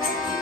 Bye.